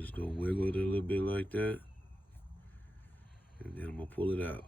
just gonna wiggle it a little bit like that. And then I'm gonna pull it out.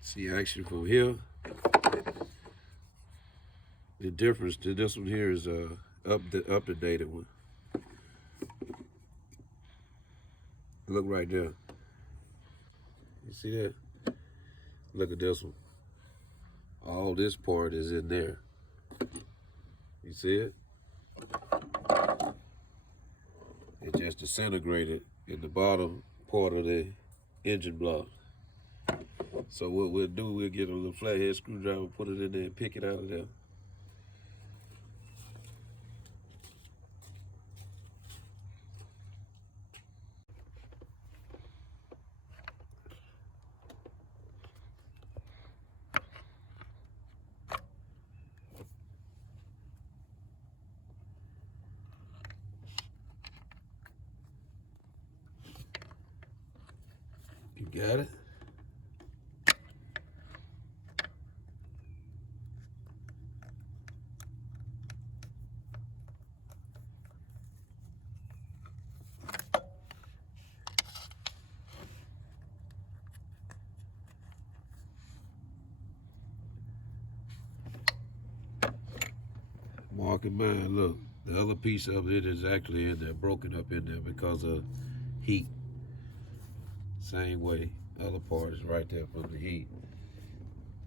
See, actually from here, the difference to this one here is up to dated one. Look right there. You see that? Look at this one. All this part is in there. You see it? It just disintegrated in the bottom part of the engine block. So what we'll do, we'll get a little flathead screwdriver, put it in there and pick it out of there. You got it? Mark in mind, look, the other piece of it is actually in there, broken up in there because of heat. Same way, other part is right there from the heat.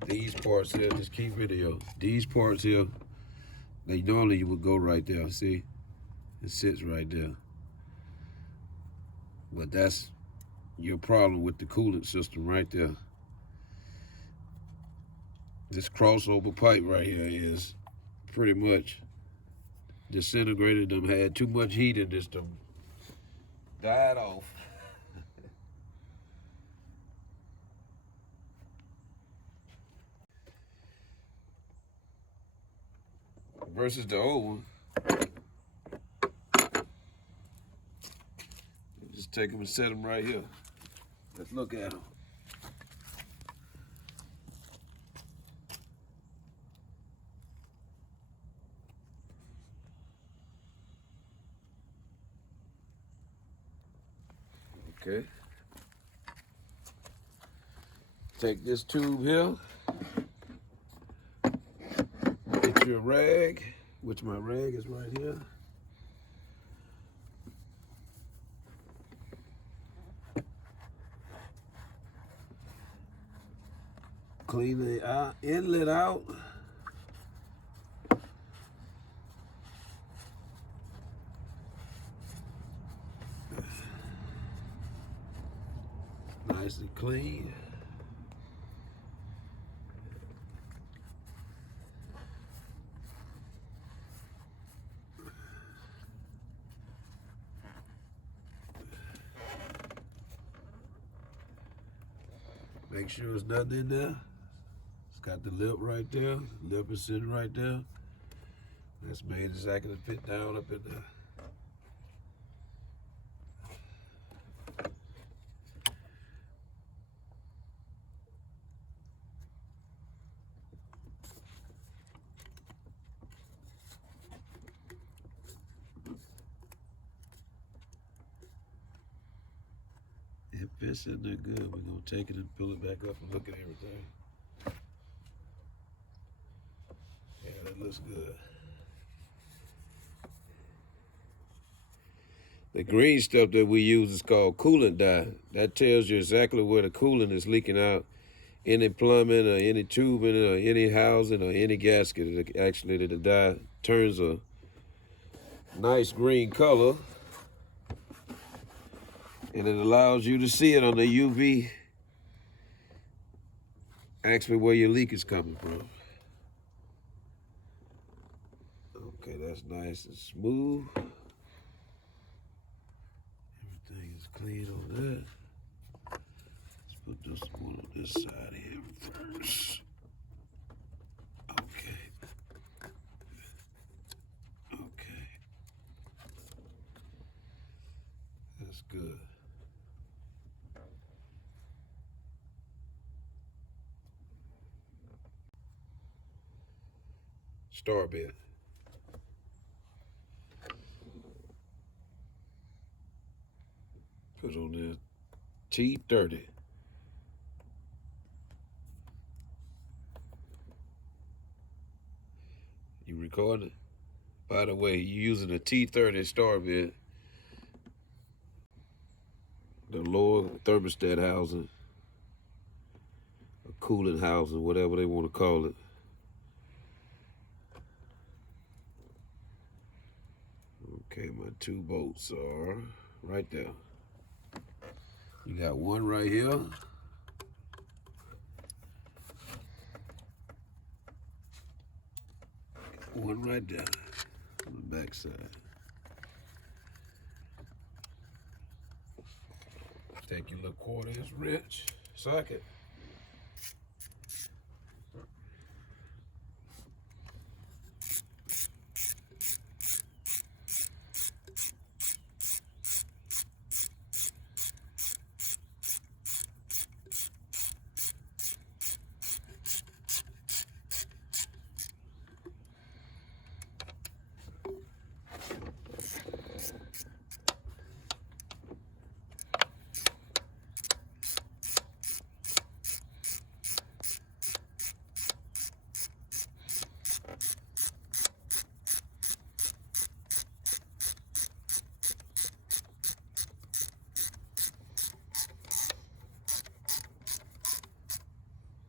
These parts here, just keep video. These parts here, they normally would go right there, see? It sits right there. But that's your problem with the coolant system right there. This crossover pipe right here is pretty much disintegrated. Them had too much heat in this, them died off. Versus the old one. Just take them and set them right here. Let's look at them. Okay. Take this tube here. Get your rag, which my rag is right here. Clean the inlet out. Nice and clean. Make sure there's nothing in there. It's got the lip right there. Lip is sitting right there. That's made exactly to fit down up in there. It fits in there good. We're gonna take it and pull it back up and look at everything. Yeah, that looks good. The green stuff that we use is called coolant dye. That tells you exactly where the coolant is leaking out. Any plumbing or any tubing or any housing or any gasket. Actually, the dye turns a nice green color. And it allows you to see it on the UV, actually where your leak is coming from. Okay, that's nice and smooth. Everything is clean on that. Let's put this one on this side here first. Okay. Okay. That's good. Star bit. Put on there T30. You recording? By the way, you're using a T30 star bit, the lower thermostat housing, a coolant housing, whatever they want to call it. Okay, my 2 bolts are right there. You got one right here. One right there on the back side. Take your little 1/4-inch wrench socket.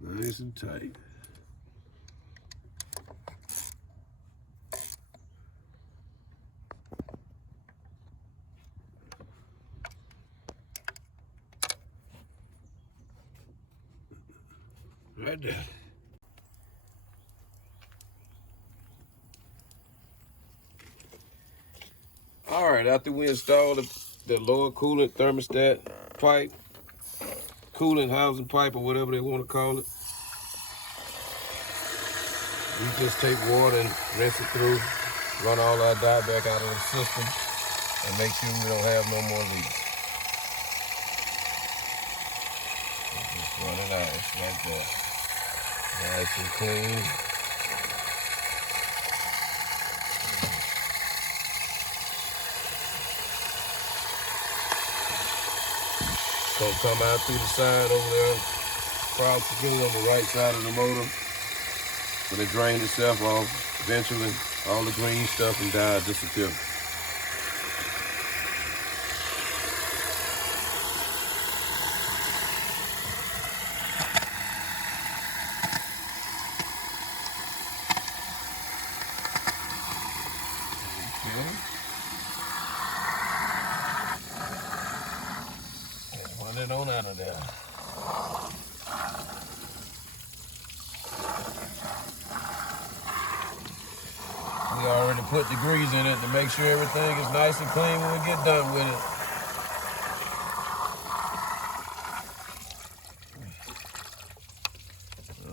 Nice and tight. Right there. All right, after we install the lower coolant thermostat pipe, coolant housing pipe, or whatever they want to call it, we just take water and rinse it through, run all our dye back out of the system, and make sure we don't have no more leaks. Just run it out, it's right there. Nice and clean. Gonna come out through the side over there, probably on the right side of the motor. When it drains itself off, eventually all the green stuff and dye disappear. Run it on out of there. We already put the grease in it to make sure everything is nice and clean when we get done with it.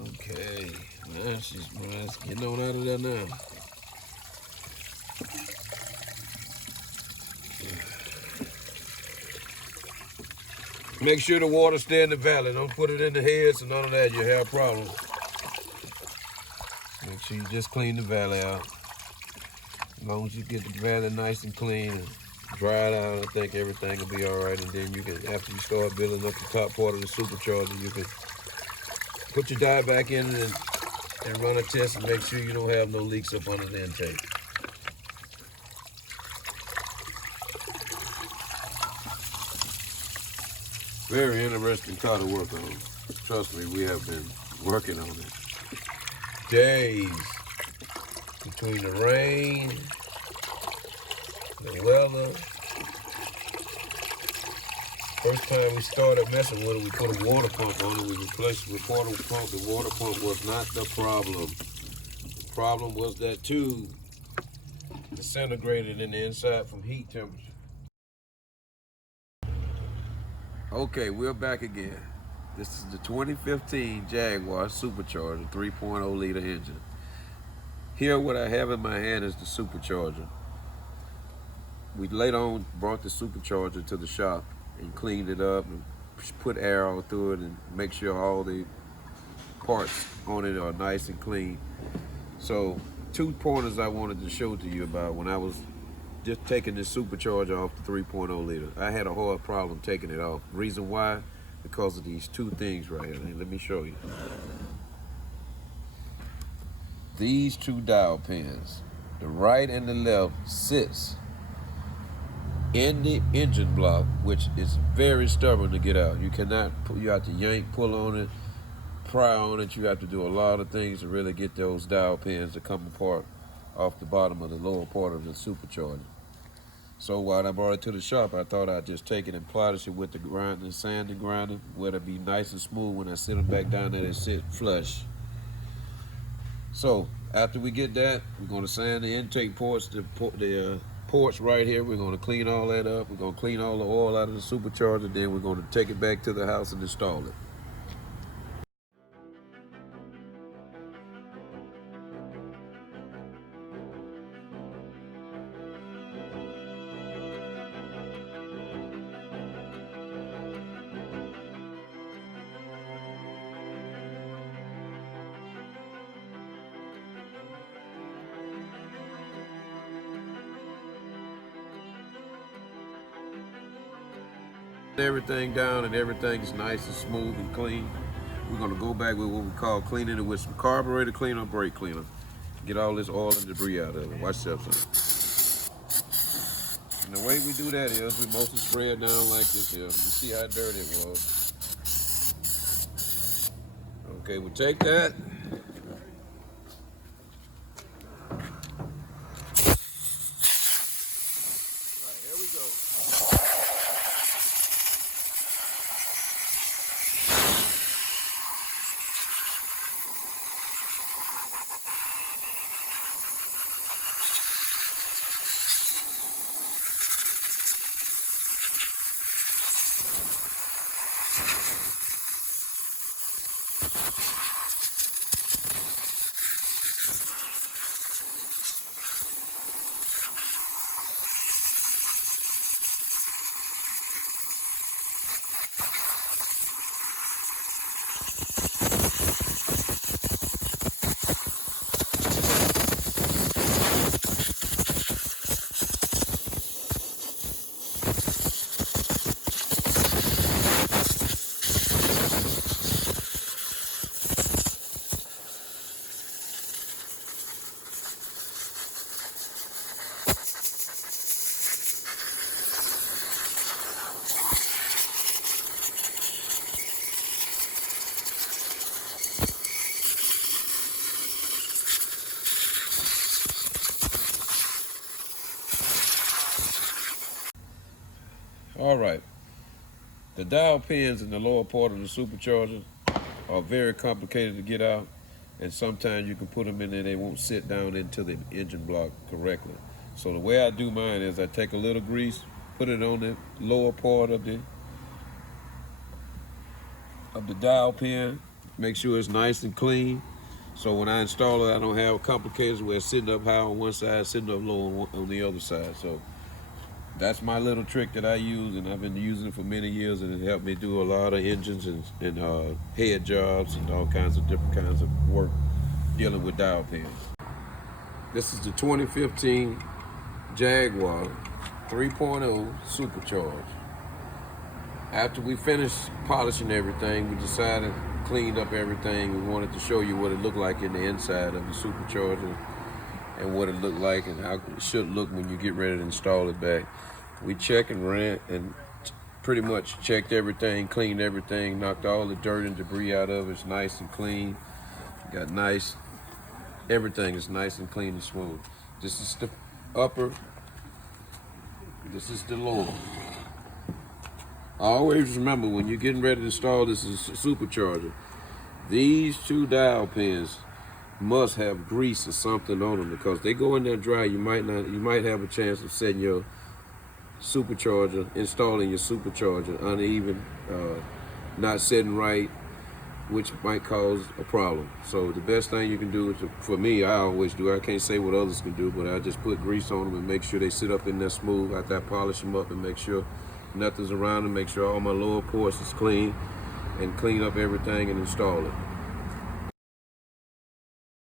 Okay, man, it's getting on out of there now. Make sure the water stay in the valley. Don't put it in the heads and none of that. You'll have problems. Make sure you just clean the valley out. As long as you get the valley nice and clean and dry it out, I think everything will be all right. And then you can, after you start building up the top part of the supercharger, you can put your dye back in and run a test and make sure you don't have no leaks up under the intake. Very interesting car to work on. Trust me, we have been working on it. Days between the rain, the weather. First time we started messing with it, we put a water pump on it. We replaced it with a water pump. The water pump was not the problem. The problem was that tube disintegrated in the inside from heat temperature. Okay, we're back again. This is the 2015 Jaguar Supercharger 3.0 liter engine. Here what I have in my hand is the Supercharger. We later on brought the Supercharger to the shop and cleaned it up and put air all through it and make sure all the parts on it are nice and clean. So 2 pointers I wanted to show to you about when I was just taking this supercharger off the 3.0 liter. I had a hard problem taking it off. Reason why? Because of these two things right here. Let me show you. These two dial pins, the right and the left, sits in the engine block, which is very stubborn to get out. You cannot, you have to yank, pull on it, pry on it. You have to do a lot of things to really get those dial pins to come apart off the bottom of the lower part of the supercharger. So while I brought it to the shop, I thought I'd just take it and polish it with the grinder, sand and grinder, where it'll be nice and smooth. When I sit them back down there, they sit flush. So after we get that, we're going to sand the intake ports, the ports right here. We're going to clean all that up. We're going to clean all the oil out of the supercharger. Then we're going to take it back to the house and install it. Everything down and everything is nice and smooth and clean. We're going to go back with what we call cleaning it with some carburetor cleaner, brake cleaner. Get all this oil and debris out of it. Watch yourself, son. And the way we do that is we mostly spray it down like this here. You see how dirty it was. Okay, we take that. All right, here we go. All right, the dial pins in the lower part of the supercharger are very complicated to get out, and sometimes you can put them in there, they won't sit down into the engine block correctly. So the way I do mine is I take a little grease, put it on the lower part of the dial pin, make sure it's nice and clean. So when I install it, I don't have complications where it's sitting up high on one side, sitting up low on the other side. So that's my little trick that I use, and I've been using it for many years, and it helped me do a lot of engines and head jobs and all kinds of different kinds of work dealing with dial pins. This is the 2015 Jaguar 3.0 Supercharged. After we finished polishing everything, we decided, cleaned up everything. We wanted to show you what it looked like in the inside of the supercharger and what it looked like and how it should look when you get ready to install it back. We checked and ran and pretty much checked everything, cleaned everything, knocked all the dirt and debris out of it. It's nice and clean. Got nice, everything is nice and clean and smooth. This is the upper, this is the lower. Always remember, when you're getting ready to install this supercharger, these two dial pins must have grease or something on them, because they go in there dry. You might have a chance of setting your supercharger, installing your supercharger uneven, not setting right, which might cause a problem. So the best thing you can do is, for me, I always do, I can't say what others can do, but I just put grease on them and make sure they sit up in there smooth after I polish them up, and make sure nothing's around them, make sure all my lower ports is clean, and clean up everything and install it.